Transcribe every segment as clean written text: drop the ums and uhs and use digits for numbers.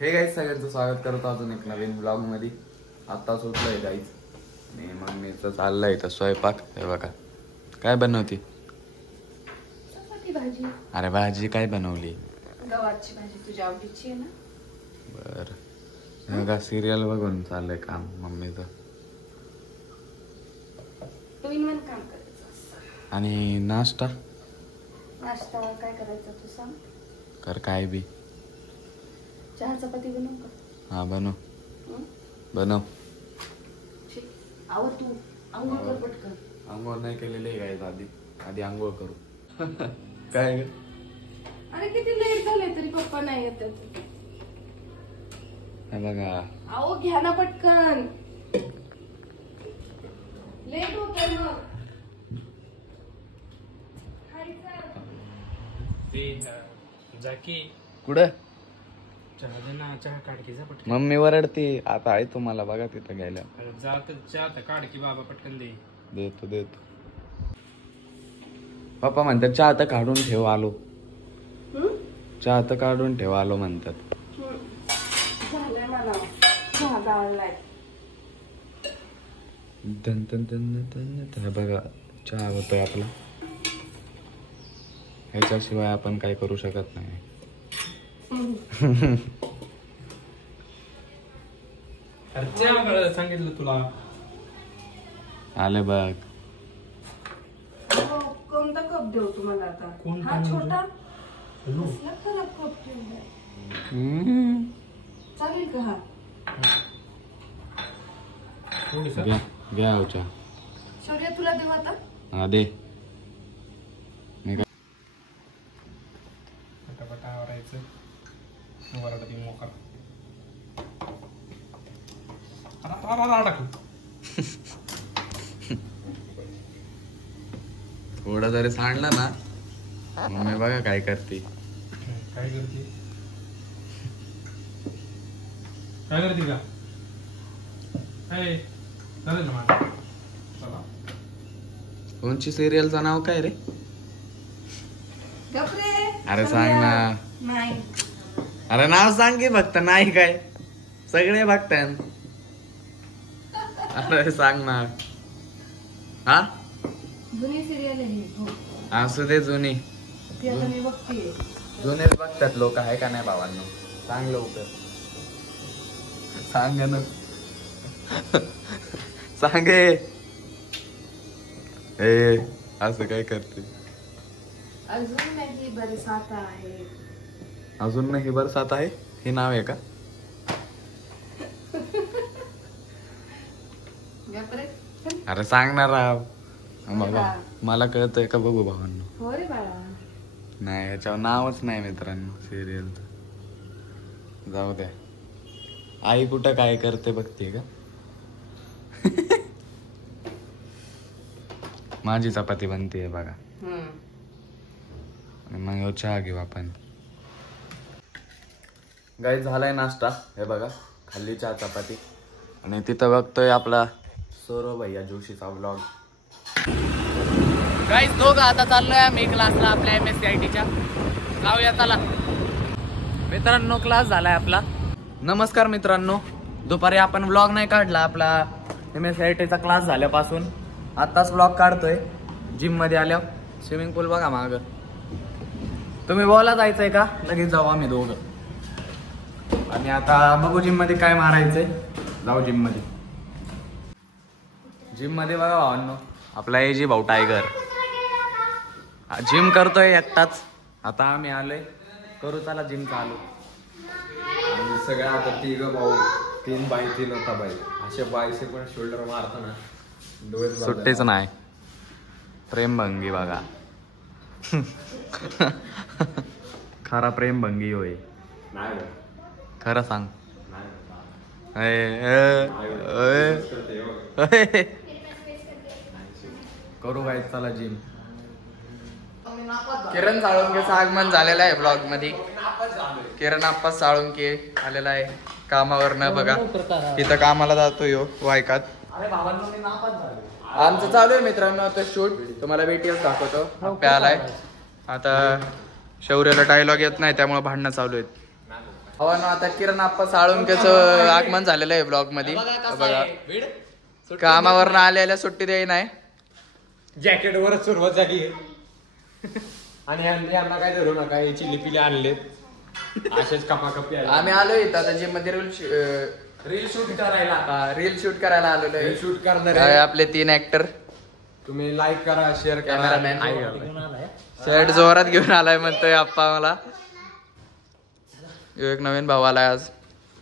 हे गाईज सगळ्यांचं स्वागत करतो अजून एक नवीन ब्लॉग मध्ये. आत्ताच उठलोय गाईज आणि मम्मीचं चाललंय तर स्वयंपाक. हे बघा काय बनवती. भाजी. अरे भाजी काय बनवली. गवारची भाजी तुझ्या आवडीची आहे ना. बरं बघा सिरियल बघून चाललंय काम मम्मीचं. नवीन काम करायचं. आणि नाश्ता काय करायचं तू सांग. कर काय बी. चहा चपाती बनवू का. हा बनव बनव. आवर तू आंघोळ कर पटकन. आंघोळ नाही केलेली आहे आधी आधी आंघोळ करू. काय ग. अरे किती लेट झाले तरी पप्पा नाही येत. बघा अहो घ्या ना पटकन. लेट होतंय मग. जाकी कुठं चहा दे ना. चहा काढ की जा पटकन. मम्मी वरडती आता आहे तुम्हाला बघा तिथं गेल्या. अरे जा तर चहा तर काढ की बाबा पटकन दे. देतो देतो. पप्पा म्हणतात चहा तर काढून ठेव आलो. चहा तर काढून ठेव आलो म्हणतात. झालंय मला चहा गाळलाय. दन दन दन दन दन. बघा चहा होतोय आपला. ह्याच्याशिवाय आपण काय करू शकत नाही. अरे चहा सांगितलं तुला. आले बघ. कोणता कप देऊ तुम्हाला आता. कोणता हा म्हणजे? छोटा कसला खराब कप ठेवलाय. चालेल का हा. थोडीसा घ्या घ्या हो चहा. शौर्य तुला देऊ आता. हा दे. मी काय पटापटा आवरायचं. वरडती मोकार. थोडं जरी सांडलं ना मम्मी बघा काय करते. काय करते काय करते का. काय झालं ना माझं. चला कोणची सिरियलचं नाव काय रे. गपरे. अरे सांग ना. नाही अरे नाव सांग की फक्त. नाही काय सगळे बघताय. अरे सांग ना. हा जुनी सिरियल आहे हो. असू दे जुनी. ती आता मी बघते. जुनेच बघतात लोक आहे का नाही भावांनो. सांग लवकर सांग ना. सांग ए असं काय करते. अजून नाही बरसात आहे. अजून नाही बरसात आहे हे नाव आहे का. गपरे. अरे सांगणार राव बाबा. मला कळतंय का बघू भावांनो. हो रे बाळा. नाही याच्यावर नावच नाही मित्रांनो सिरियल. जाऊ द्या. आई कुठं काय करते बघते का. माझी चपाती बनते बघा. आणि मग ह्यो चहा घेऊ आपण. गाईस झालाय नाश्ता. हे बघा खाल्ली चहा चपाती. आणि तिथं बघतोय आपला सौरव भैया जोशीचा व्लॉग. गाईस दोघं आता चाललोय आम्ही क्लासला आपल्या MSCITच्या. जाऊया चला मित्रांनो. क्लास झालाय आपला. नमस्कार मित्रांनो. दुपारी आपण व्लॉग नाही काढला आपला MSCITचा क्लास झाल्यापासून. आत्ताच व्लॉग काढतोय जिम मध्ये आल्यावर. स्विमिंग पूल बघा माग. तुम्ही बोला जायचंय का लगेच जाऊ आम्ही दोघं. आणि आता बघू जिम मध्ये काय मारायचंय. जाऊ जिम मध्ये. जिम मध्ये बघा भावांनो आपला AG भाऊ टायगर जिम करतोय एकटाच. आता आम्ही आलोय करू चला जिम चालू. आणि सगळ्या आता 3 भाऊ 3 बाय 3 होता बाई. असे बायसे पण शोल्डर मारताना सुट्टीच नाही. प्रेमभंगी बघा. खरा प्रेमभंगी होय. खरं सांग. करू काय चला जिम. किरण साळुंकेचं आगमन झालेलं आहे ब्लॉग मध्ये. किरण आप्पा साळुंके आलेला आहे कामावरनं बघा. तिथं कामाला जातोय वायकात. आमचं चालू आहे मित्रांनो आता शूट. तुम्हाला BTS दाखवतो. आप्पा आलाय आता. शौर्याला डायलॉग येत नाही त्यामुळे भांडणं चालू आहेत. भावांनो आता किरण आप्पा साळुंकेचं आगमन झालेलं आहे ब्लॉग मध्ये बघा. कामावरनं आलेल्या सुट्टी द्याय नाही. जॅकेट वरच सुरुवात झाली आणि यांना काय धरू नका हे चिल्ली पिली आणलेत असेच कपाकपी आम्ही आलोय इथं आता जिम मध्ये रील शूट करायला रील शूट करायला आलेलो आहे. शूट करणार आहे आपले 3 ऍक्टर. तुम्ही लाईक करा शेअर करा. कॅमेरामॅन शर्ट जोरात घेऊन आलाय म्हणतोय आप्पा मला. एक नवीन भाऊ आलाय आज.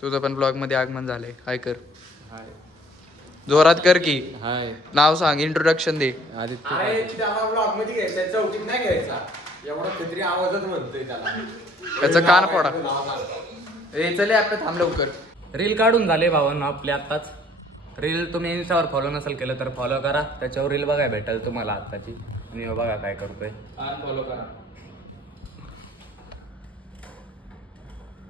तुझं पण ब्लॉग मध्ये आगमन झालंय. हाय कर जोरात कर की. हाय नाव सांग इंट्रोडक्शन दे. अरे त्याला ब्लॉग मध्ये घ्यायचा चौकीत नाही घ्यायचा एवढा काहीतरी आवाजच म्हणतोय त्याला. त्याचं कान फोडा. चले आपलं थांब लवकर. रील काढून झाले भावांना आपले आत्ताच. रील तुम्ही इन्स्टावर फॉलो नसेल केलं तर फॉलो करा. त्याच्यावर रील बघाय भेटेल तुम्हाला आत्ताची. आणि बघा काय करतोय. फॉलो करा.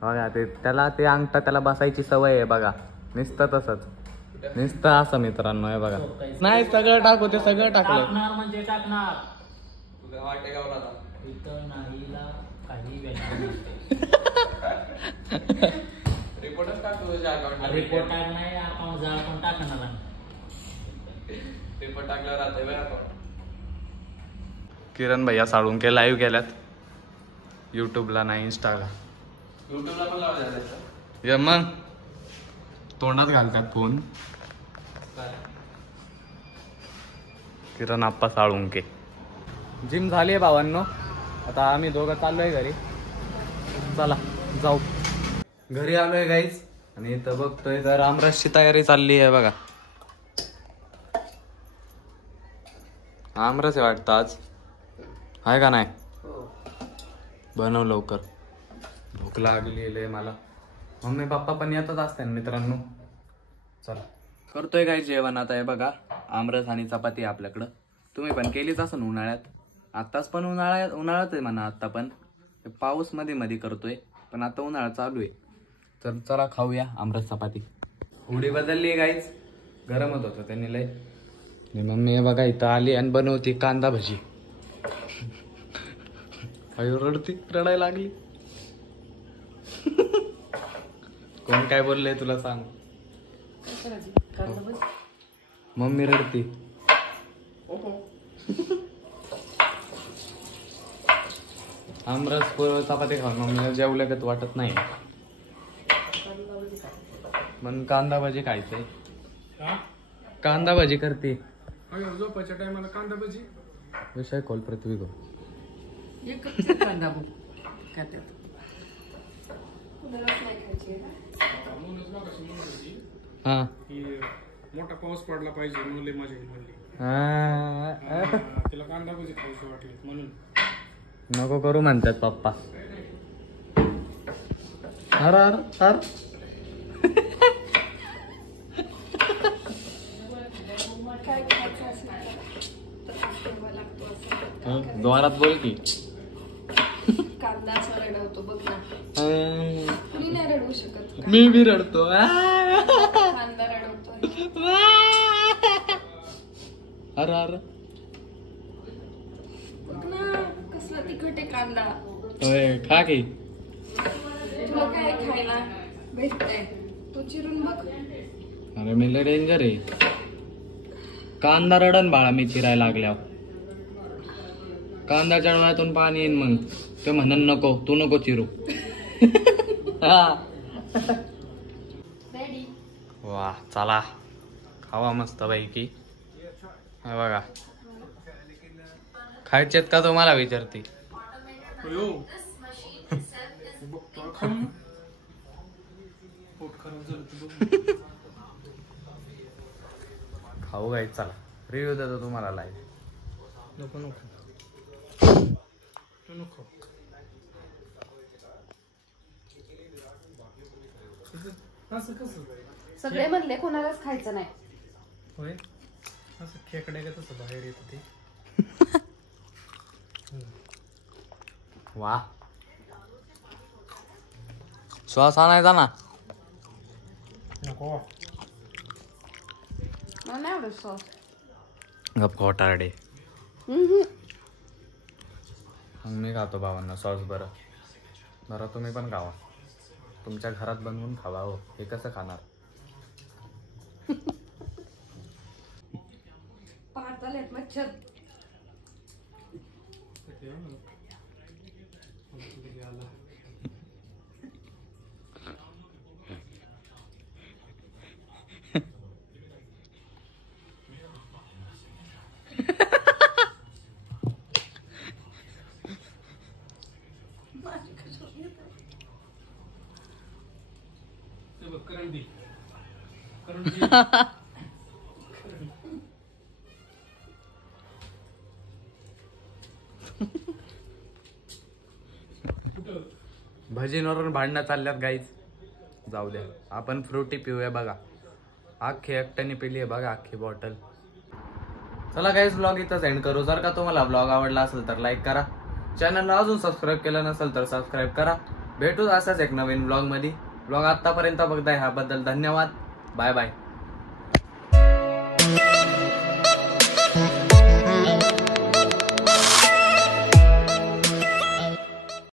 बघा ते त्याला ते अंगठा त्याला बसायची सवय आहे बघा. नुसतं तसंच नुसतं असं मित्रांनो आहे बघा. नाही सगळं टाकू ते सगळं टाकलं. टाकणार म्हणजे टाकणार इथं नाहीला काही व्याख्या नसते. रिपोर्टच टाकतो रिपोर्ट टाक नाही आपण जा आपण टाकणार रिपोर्ट टाकल्यावर राहते बरं. किरण भैया साळुंके लाईव्ह गेल्यात युट्यूबला नाही इंस्टाला. युट्यूबला पण लावलं मग तोंडात घालतात फोन. किरण आप्पा साळुंके. जिम झाली आहे भावांनो. आता आम्ही दोघं चाललोय घरी. चला जाऊ. घरी आलोय गाईच आणि इथं बघतोय तर आमरसची तयारी चालली आहे बघा. आमरस आहे वाटतं आज. आहे का नाही बनव लवकर. भूक लागलेली आहे मला. मम्मी पप्पा पण येतच असते मित्रांनो. चला करतोय काय जेवण आता आहे बघा. आमरस आणि चपाती आपल्याकडं. तुम्ही पण केलीच असं उन्हाळ्यात. आत्ताच पण उन्हाळ्यात आहे म्हणा. आत्ता पण पाऊस मध्ये मध्ये करतोय पण आता उन्हाळा चालू आहे. तर चला खाऊया आमरस चपाती. उडी बदलली आहे गाईच. गरमच होतं त्यांनी लय. मम्मी हे बघा इथं आली आणि बनवती कांदा भजी. रडती रडायला लागली. कोण काय बोललंय तुला सांग. मम्मी रडती. आमरस चपाती खाऊन मम्मीला जेवल्यागत वाटत नाही. पण कांदा भाजी खायचंय. कांदा भाजी करते. झोपायच्या टायमाला कांदा भजी विषय खोल पृथ्वी गो. हा की मोठा पाऊस पडला पाहिजे मुले माझ्या म्हणली तिला कांदा भजी खाऊशी वाटली म्हणून नको करू म्हणतात पप्पा. जोरात बोल की. कांदा असा रडवतो बघ ना. मी नाही रडवू शकत. मी बी रडतो. कांदा रडवतो. अरे बघ ना कसला तिखट आहे कांदा. खा की. तुला काय खायला भेटतंय तू चिरून बघ. अरे मी लय डेंजर आहे. कांदा रडन बाळा मी चिरायला लागल्यावर. कांद्याच्या डोळ्यातून पाणी येईन मग ते म्हणन नको तू नको चिरू. वा चला खावा मस्त पैकी. बघा खायचेत का तुम्हाला विचारते. खाऊ गाय चला. रिव्ह्यू देतो तुम्हाला लाईव्ह. नको नको नको असं कसं सगळे म्हणले कोणालाच खायचं नाही. होय असं खेकडे का तसं बाहेर येत ते. वा श्वास आणायचा ना. नको मला नाही आवडत सॉस. गप खोटारडे. मी खातो भावांना सॉस. बरं तुम्ही पण खावा. तुमच्या घरात बनवून खावा हो, हे कसं खाणार? पाहता येत मच्छर. करंडी भजींवरून भांडणं चालल्यात गाईज. जाऊ द्या, आपण फ्रुटी पिऊया. बघा अख्खी एकट्याने पिली आहे बघा, अख्खी बॉटल. चला गाईज, ब्लॉग इथंच एंड करू. जर का तुम्हाला ब्लॉग आवडला असेल तर लाईक करा. चॅनलला अजून सबस्क्राईब केलं नसेल तर सबस्क्राईब करा. भेटू असाच एक नवीन ब्लॉग मध्ये. ब्लॉग आतापर्यंत बघताय ह्याबद्दल धन्यवाद. Bye bye.